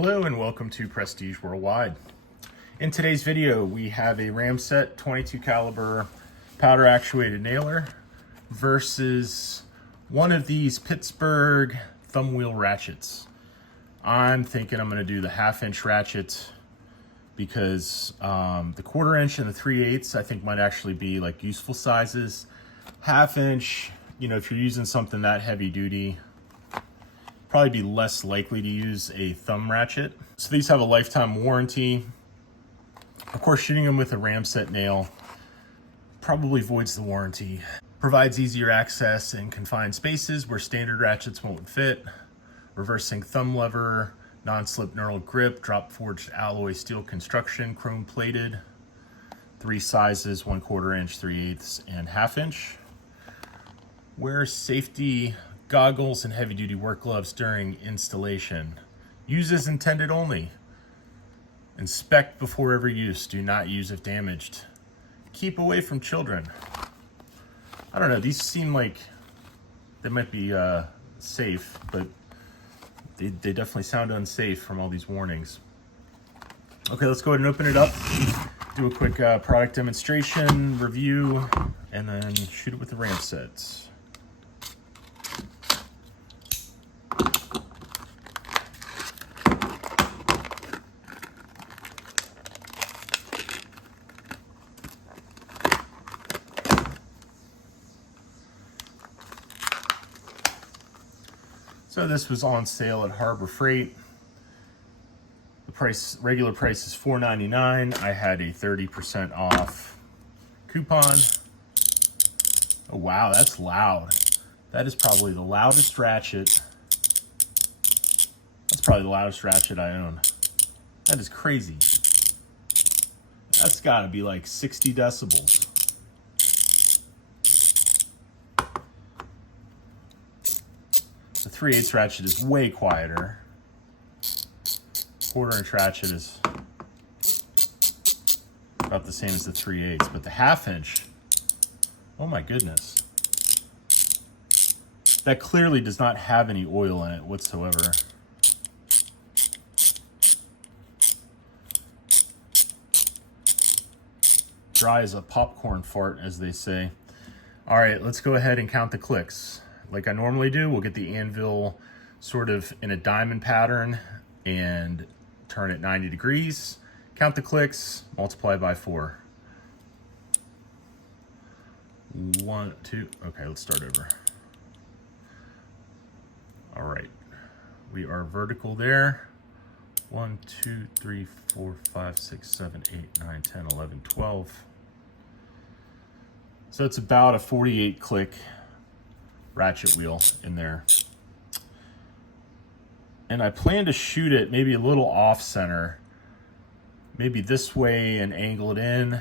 Hello and welcome to Prestige Worldwide. In today's video, we have a Ramset 22 caliber powder actuated nailer versus one of these Pittsburgh Thumbwheel Ratchets. I'm thinking I'm going to do the 1/2 inch ratchet because the 1/4 inch and the 3/8 I think might actually be like useful sizes. 1/2 inch, you know, if you're using something that heavy duty, probably be less likely to use a thumb ratchet. So these have a lifetime warranty. Of course, shooting them with a Ramset nail probably voids the warranty. Provides easier access in confined spaces where standard ratchets won't fit. Reversing thumb lever, non-slip knurled grip, drop forged alloy steel construction, chrome plated. 3 sizes, 1/4 inch, 3/8, and 1/2 inch. Wear safety goggles and heavy duty work gloves during installation. Use as intended only. Inspect before every use. Do not use if damaged. Keep away from children. I don't know, these seem like they might be safe, but they definitely sound unsafe from all these warnings. Okay, let's go ahead and open it up. Do a quick product demonstration, review, and then shoot it with the Ramset. So this was on sale at Harbor Freight. The regular price is $4.99. I had a 30% off coupon. Oh wow, that's loud. That is probably the loudest ratchet. That's probably the loudest ratchet I own. That is crazy. That's gotta be like 60 decibels. The 3/8 ratchet is way quieter. 1/4 inch ratchet is about the same as the 3/8, but the 1/2 inch, oh my goodness. That clearly does not have any oil in it whatsoever. Dry as a popcorn fart, as they say. All right, let's go ahead and count the clicks. Like I normally do, we'll get the anvil sort of in a diamond pattern and turn it 90 degrees. Count the clicks, multiply by 4. 1, 2, okay, let's start over. All right, we are vertical there. 1, 2, 3, 4, 5, 6, 7, 8, 9, 10, 11, 12. So it's about a 48 click ratchet wheel in there. And I plan to shoot it maybe a little off center, maybe this way and angle it in.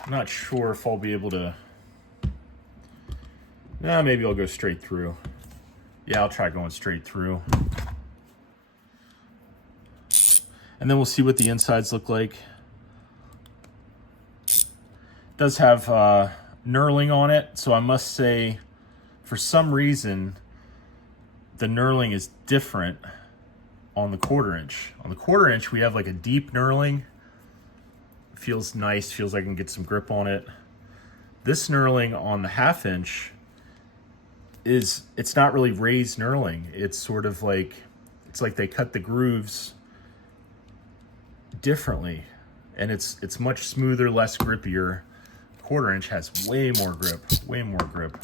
I'm not sure if I'll be able to, maybe I'll go straight through. Yeah, I'll try going straight through. And then we'll see what the insides look like. Does have knurling on it, so I must say, for some reason, the knurling is different on the 1/4 inch. On the 1/4 inch, we have like a deep knurling. Feels nice, feels like I can get some grip on it. This knurling on the 1/2 inch it's not really raised knurling. It's sort of like, it's like they cut the grooves differently, and it's much smoother, less grippier. 1/4 inch has way more grip, way more grip.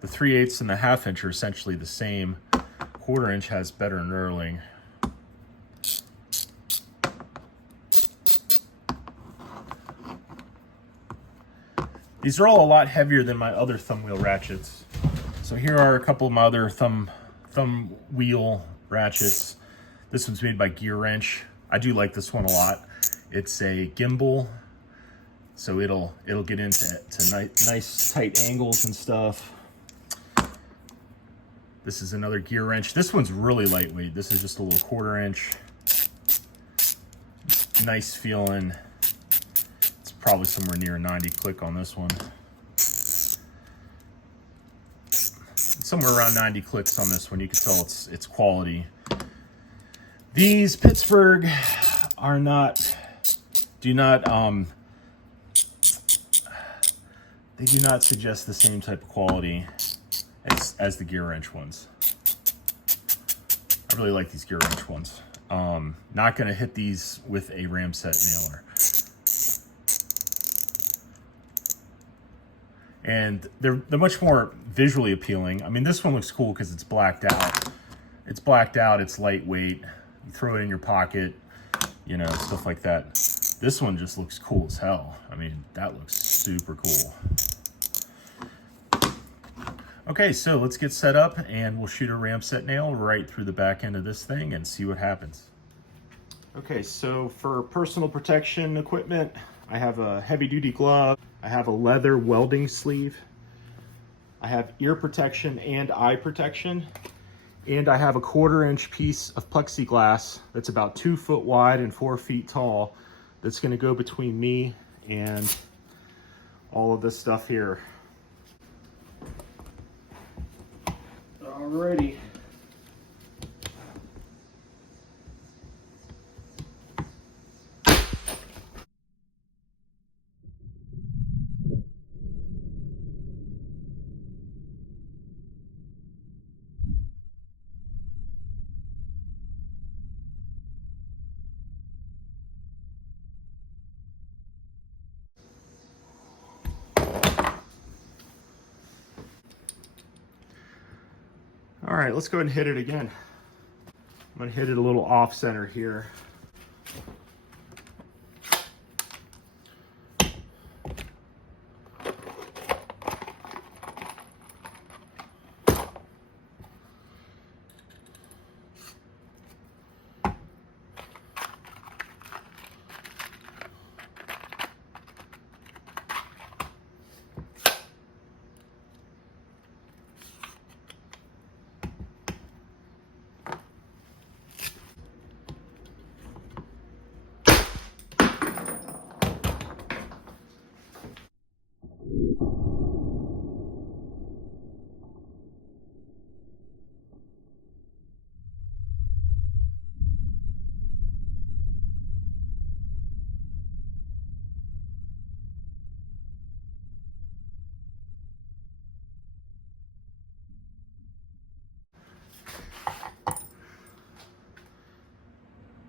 The 3/8 and the 1/2 inch are essentially the same. 1/4 inch has better knurling. These are all a lot heavier than my other thumb wheel ratchets. So here are a couple of my other thumb wheel ratchets. This one's made by Gear Wrench. I do like this one a lot. It's a gimbal, so it'll get into nice tight angles and stuff. This is another Gear Wrench. This one's really lightweight. This is just a little 1/4 inch. Nice feeling. It's probably somewhere near a 90 click on this one. somewhere around 90 clicks on this one. You can tell it's quality. These Pittsburgh are do not suggest the same type of quality as the gear wrench ones. I really like these gear wrench ones. Not going to hit these with a Ramset nailer. And they're much more visually appealing. I mean, this one looks cool because it's blacked out. It's blacked out, it's lightweight. You throw it in your pocket, you know, stuff like that. This one just looks cool as hell. I mean, that looks super cool. Okay, so let's get set up and we'll shoot a Ramset nail right through the back end of this thing and see what happens. Okay, so for personal protection equipment, I have a heavy-duty glove. I have a leather welding sleeve. I have ear protection and eye protection. And I have a 1/4-inch piece of plexiglass that's about 2 foot wide and 4 feet tall that's going to go between me and all of this stuff here. Alrighty. All right, let's go ahead and hit it again. I'm gonna hit it a little off center here.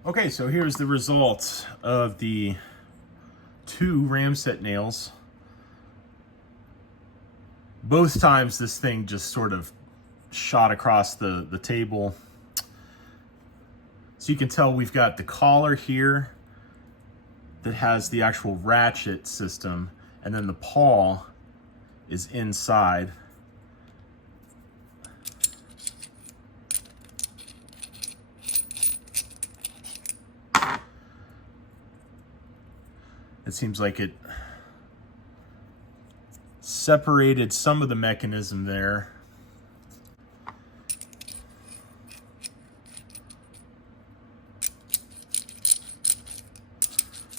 Okay, so here's the result of the 2 Ramset nails. Both times this thing just sort of shot across the table. So you can tell we've got the collar here that has the actual ratchet system, and then the pawl is inside. It seems like it separated some of the mechanism there.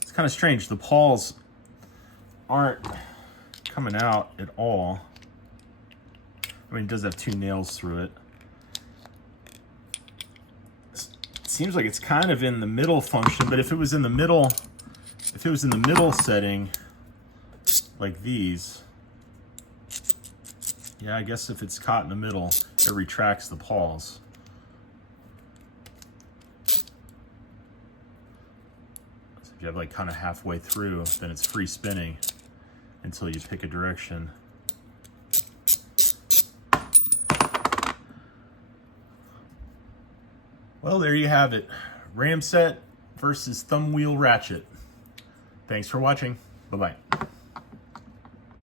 It's kind of strange. The pawls aren't coming out at all. I mean, it does have 2 nails through it. It seems like it's kind of in the middle function, but if it was in the middle setting, like these, yeah, I guess if it's caught in the middle, it retracts the pawls. So if you have like kind of halfway through, then it's free spinning until you pick a direction. Well, there you have it. Ramset versus Thumbwheel Ratchet. Thanks for watching. Bye-bye.